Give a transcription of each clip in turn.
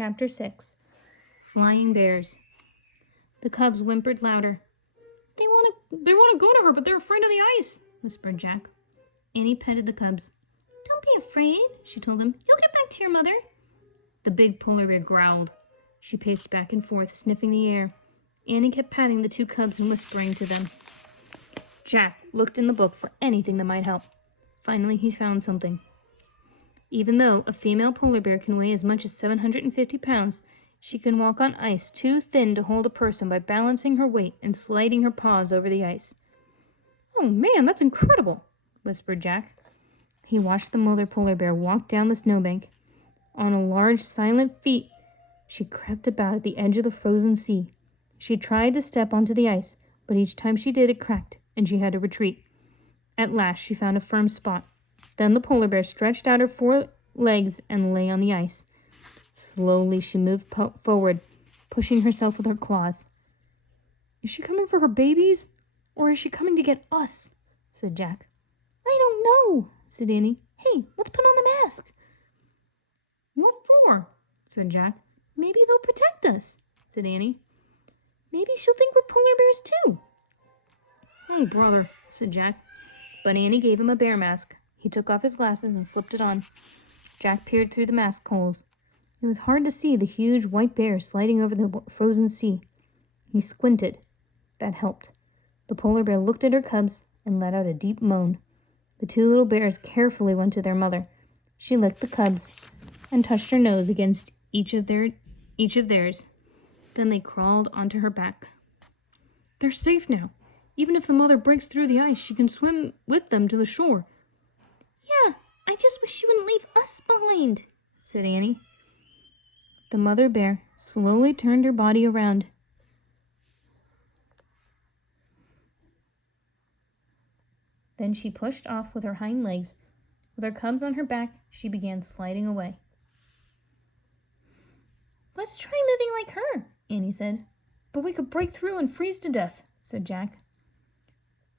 Chapter 6. Flying Bears. The cubs whimpered louder. They want to go to her, but they're afraid of the ice, whispered Jack. Annie petted the cubs. Don't be afraid, she told them. You'll get back to your mother. The big polar bear growled. She paced back and forth, sniffing the air. Annie kept patting the two cubs and whispering to them. Jack looked in the book for anything that might help. Finally, he found something. Even though a female polar bear can weigh as much as 750 pounds, she can walk on ice too thin to hold a person by balancing her weight and sliding her paws over the ice. Oh man, that's incredible, whispered Jack. He watched the mother polar bear walk down the snowbank. On a large, silent feet, she crept about at the edge of the frozen sea. She tried to step onto the ice, but each time she did, it cracked, and she had to retreat. At last, she found a firm spot. Then the polar bear stretched out her four legs and lay on the ice. Slowly, she moved forward, pushing herself with her claws. Is she coming for her babies, or is she coming to get us? Said Jack. I don't know, said Annie. Hey, let's put on the mask. What for? Said Jack. Maybe they'll protect us, said Annie. Maybe she'll think we're polar bears too. Oh, brother, said Jack. But Annie gave him a bear mask. He took off his glasses and slipped it on. Jack peered through the mask holes. It was hard to see the huge white bear sliding over the frozen sea. He squinted. That helped. The polar bear looked at her cubs and let out a deep moan. The two little bears carefully went to their mother. She licked the cubs and touched her nose against each of theirs. Then they crawled onto her back. They're safe now. Even if the mother breaks through the ice, she can swim with them to the shore. Yeah, I just wish she wouldn't leave us behind, said Annie. The mother bear slowly turned her body around. Then she pushed off with her hind legs. With her cubs on her back, she began sliding away. Let's try moving like her, Annie said. But we could break through and freeze to death, said Jack.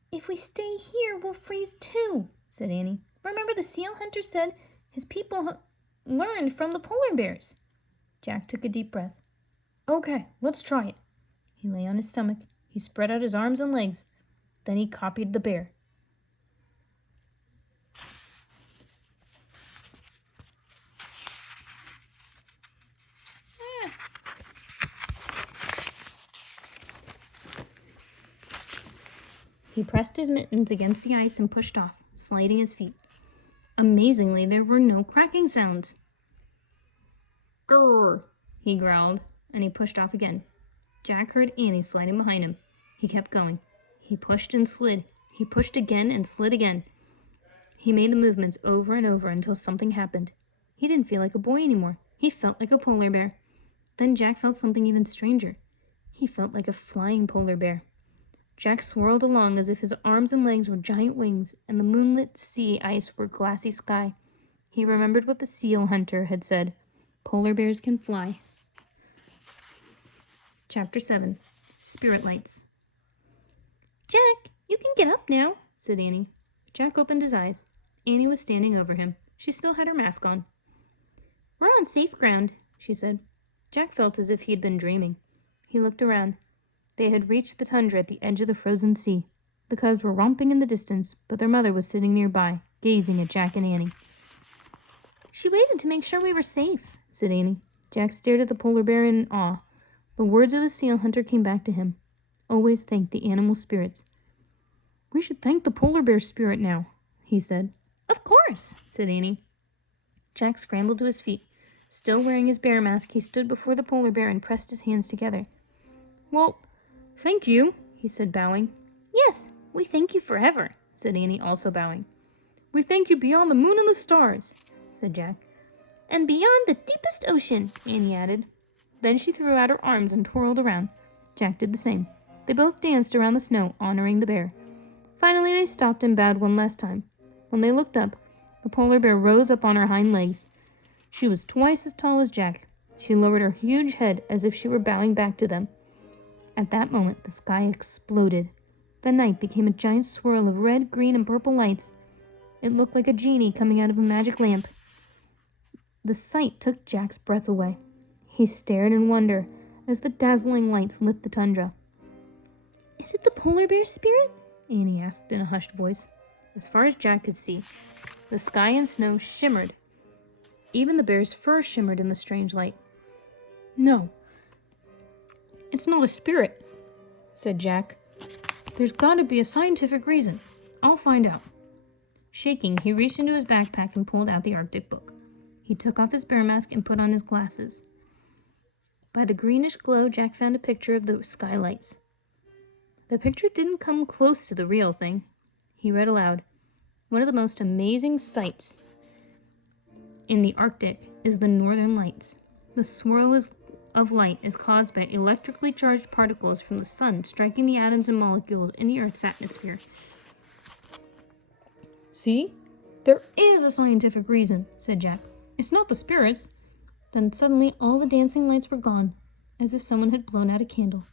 If we stay here, we'll freeze too, said Annie. Remember the seal hunter said his people learned from the polar bears. Jack took a deep breath. Okay, let's try it. He lay on his stomach. He spread out his arms and legs. Then he copied the bear. He pressed his mittens against the ice and pushed off, sliding his feet. Amazingly, there were no cracking sounds. Grrr, he growled, and he pushed off again. Jack heard Annie sliding behind him. He kept going. He pushed and slid. He pushed again and slid again. He made the movements over and over until something happened. He didn't feel like a boy anymore. He felt like a polar bear. Then Jack felt something even stranger. He felt like a flying polar bear. Jack swirled along as if his arms and legs were giant wings and the moonlit sea ice were glassy sky. He remembered what the seal hunter had said. Polar bears can fly. Chapter 7. Spirit Lights. Jack, you can get up now, said Annie. Jack opened his eyes. Annie was standing over him. She still had her mask on. We're on safe ground, she said. Jack felt as if he had been dreaming. He looked around. They had reached the tundra at the edge of the frozen sea. The cubs were romping in the distance, but their mother was sitting nearby, gazing at Jack and Annie. She waited to make sure we were safe, said Annie. Jack stared at the polar bear in awe. The words of the seal hunter came back to him. Always thank the animal spirits. We should thank the polar bear spirit now, he said. Of course, said Annie. Jack scrambled to his feet. Still wearing his bear mask, he stood before the polar bear and pressed his hands together. Well, thank you, he said, bowing. Yes, we thank you forever, said Annie, also bowing. We thank you beyond the moon and the stars, said Jack. And beyond the deepest ocean, Annie added. Then she threw out her arms and twirled around. Jack did the same. They both danced around the snow, honoring the bear. Finally, they stopped and bowed one last time. When they looked up, the polar bear rose up on her hind legs. She was twice as tall as Jack. She lowered her huge head as if she were bowing back to them. At that moment, the sky exploded. The night became a giant swirl of red, green, and purple lights. It looked like a genie coming out of a magic lamp. The sight took Jack's breath away. He stared in wonder as the dazzling lights lit the tundra. "Is it the polar bear spirit?" Annie asked in a hushed voice. As far as Jack could see, the sky and snow shimmered. Even the bear's fur shimmered in the strange light. "No, it's not a spirit," said Jack. "There's got to be a scientific reason. I'll find out." Shaking, he reached into his backpack and pulled out the Arctic book. He took off his bear mask and put on his glasses. By the greenish glow, Jack found a picture of the skylights. The picture didn't come close to the real thing. He read aloud, "One of the most amazing sights in the Arctic is the northern lights. The swirl of light is caused by electrically charged particles from the sun striking the atoms and molecules in the Earth's atmosphere." "See? There is a scientific reason," said Jack. "It's not the spirits." Then suddenly all the dancing lights were gone, as if someone had blown out a candle.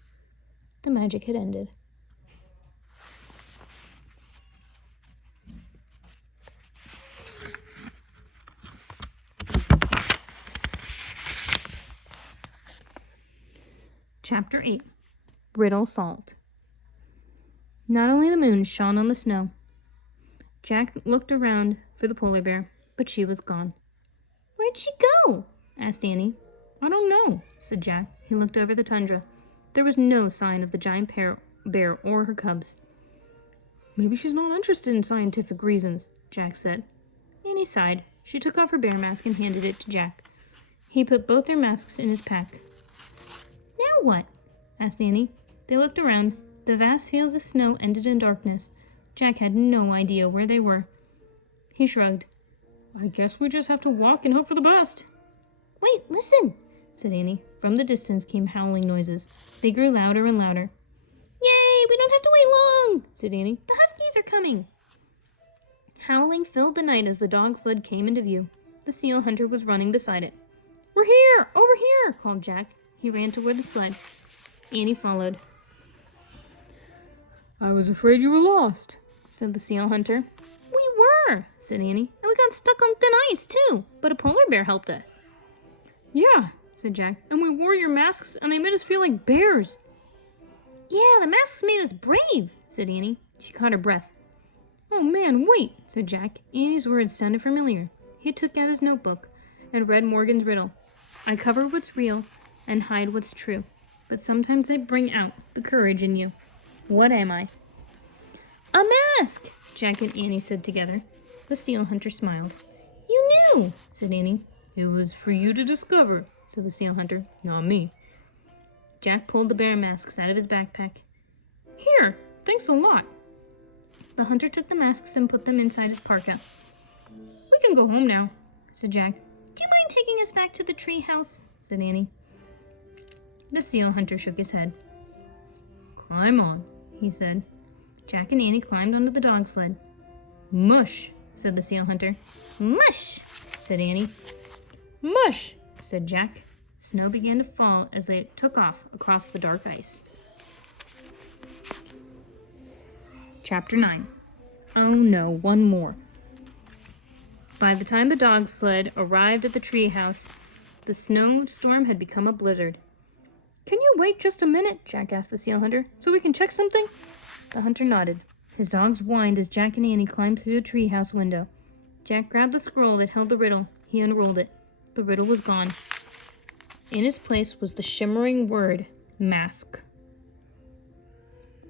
The magic had ended. Chapter 8. Brittle Salt. Not only the moon shone on the snow. Jack looked around for the polar bear, but she was gone. "Where'd she go?" asked Annie. "I don't know," said Jack. He looked over the tundra. There was no sign of the giant bear or her cubs. "Maybe she's not interested in scientific reasons," Jack said. Annie sighed. She took off her bear mask and handed it to Jack. He put both their masks in his pack. "Now what?" asked Annie. They looked around. The vast fields of snow ended in darkness. Jack had no idea where they were. He shrugged. "I guess we just have to walk and hope for the best." "Wait, listen," said Annie. From the distance came howling noises. They grew louder and louder. "Yay, we don't have to wait long," said Annie. "The huskies are coming." Howling filled the night as the dog sled came into view. The seal hunter was running beside it. "We're here! Over here!" called Jack. He ran toward the sled. Annie followed. "I was afraid you were lost," said the seal hunter. "We were," said Annie, "and we got stuck on thin ice, too, but a polar bear helped us." "Yeah," said Jack, "and we wore your masks, and they made us feel like bears." "Yeah, the masks made us brave," said Annie. She caught her breath. "Oh, man, wait," said Jack. Annie's words sounded familiar. He took out his notebook and read Morgan's riddle. "I cover what's real and hide what's true, but sometimes I bring out the courage in you. What am I?" "A mask," Jack and Annie said together. The seal hunter smiled. "You knew," said Annie. "It was for you to discover," said the seal hunter. "Not me." Jack pulled the bear masks out of his backpack. "Here, thanks a lot." The hunter took the masks and put them inside his parka. "We can go home now," said Jack. "Do you mind taking us back to the tree house?" said Annie. The seal hunter shook his head. "Climb on," he said. Jack and Annie climbed onto the dog sled. "Mush," said the seal hunter. "Mush," said Annie. "Mush," said Jack. Snow began to fall as they took off across the dark ice. Chapter 9. Oh no, one more. By the time the dog sled arrived at the treehouse, the snowstorm had become a blizzard. "Can you wait just a minute?" Jack asked the seal hunter, "so we can check something?" The hunter nodded. His dogs whined as Jack and Annie climbed through the treehouse window. Jack grabbed the scroll that held the riddle. He unrolled it. The riddle was gone. In its place was the shimmering word, mask.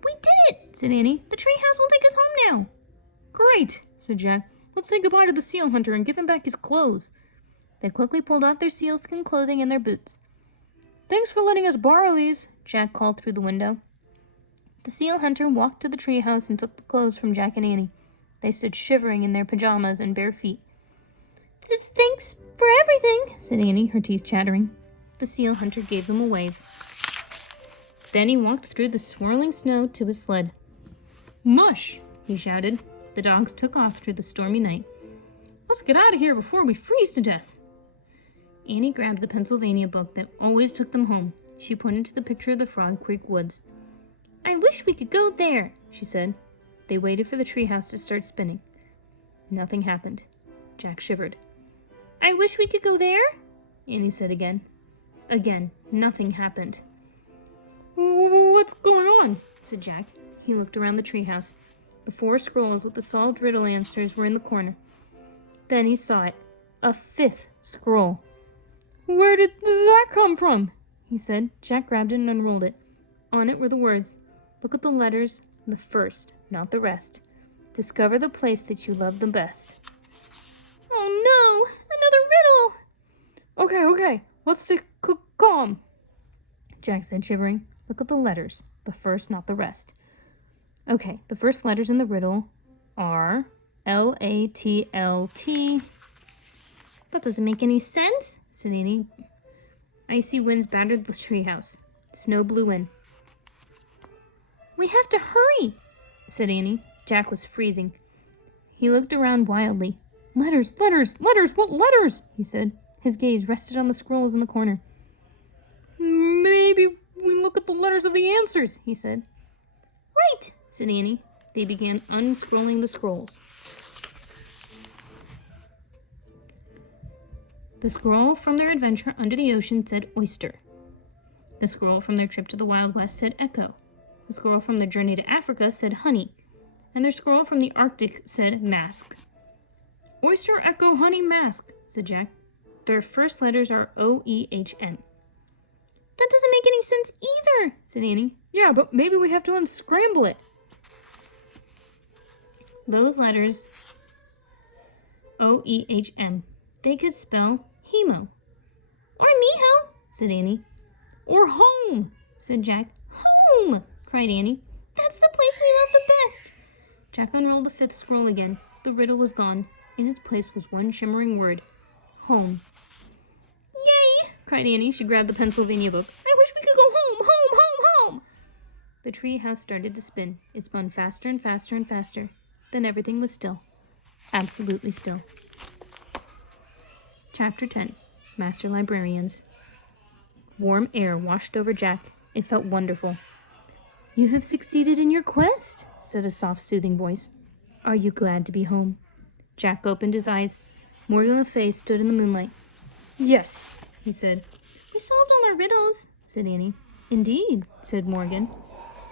"We did it," said Annie. "The treehouse will take us home now." "Great," said Jack. "Let's say goodbye to the seal hunter and give him back his clothes." They quickly pulled off their sealskin clothing and their boots. "Thanks for letting us borrow these," Jack called through the window. The seal hunter walked to the treehouse and took the clothes from Jack and Annie. They stood shivering in their pajamas and bare feet. "Thanks for everything," said Annie, her teeth chattering. The seal hunter gave them a wave. Then he walked through the swirling snow to his sled. "Mush!" he shouted. The dogs took off through the stormy night. "Let's get out of here before we freeze to death." Annie grabbed the Pennsylvania book that always took them home. She pointed to the picture of the Frog Creek woods. "I wish we could go there," she said. They waited for the treehouse to start spinning. Nothing happened. Jack shivered. "I wish we could go there," Annie said again. Again, nothing happened. What's going on? Said Jack. He looked around the treehouse. The 4 scrolls with the solved riddle answers were in the corner. Then he saw it. A 5th scroll. Where did that come from? He said. Jack grabbed it and unrolled it. On it were the words, look at the letters, the first, not the rest. Discover the place that you love the best. Oh no, another riddle! Okay, let's stay calm, Jack said, shivering. Look at the letters, the first, not the rest. Okay, the first letters in the riddle are L-A-T-L-T. That doesn't make any sense, said Annie. Icy winds battered the treehouse. Snow blew in. We have to hurry, said Annie. Jack was freezing. He looked around wildly. Letters, letters, letters, what letters? He said. His gaze rested on the scrolls in the corner. Maybe we look at the letters of the answers, he said. Right, said Annie. They began unscrolling the scrolls. The scroll from their adventure under the ocean said oyster. The scroll from their trip to the Wild West said echo. The scroll from their journey to Africa said honey. And their scroll from the Arctic said mask. Oyster, echo, honey, mask, said Jack. Their first letters are O-E-H-N. That doesn't make any sense either, said Annie. Yeah, but maybe we have to unscramble it. Those letters, O-E-H-M, they could spell hemo. Or miho, said Annie. Or home, said Jack. Home, cried Annie. That's the place we love the best. Jack unrolled the 5th scroll again. The riddle was gone. In its place was one shimmering word. Home. Yay, cried Annie. She grabbed the Pennsylvania book. I wish we could go home, home, home, home. The tree house started to spin. It spun faster and faster and faster. Then everything was still. Absolutely still. Chapter 10. Master Librarians. Warm air washed over Jack. It felt wonderful. You have succeeded in your quest, said a soft, soothing voice. Are you glad to be home? Jack opened his eyes. Morgan Le Fay stood in the moonlight. Yes, he said. We solved all our riddles, said Annie. Indeed, said Morgan.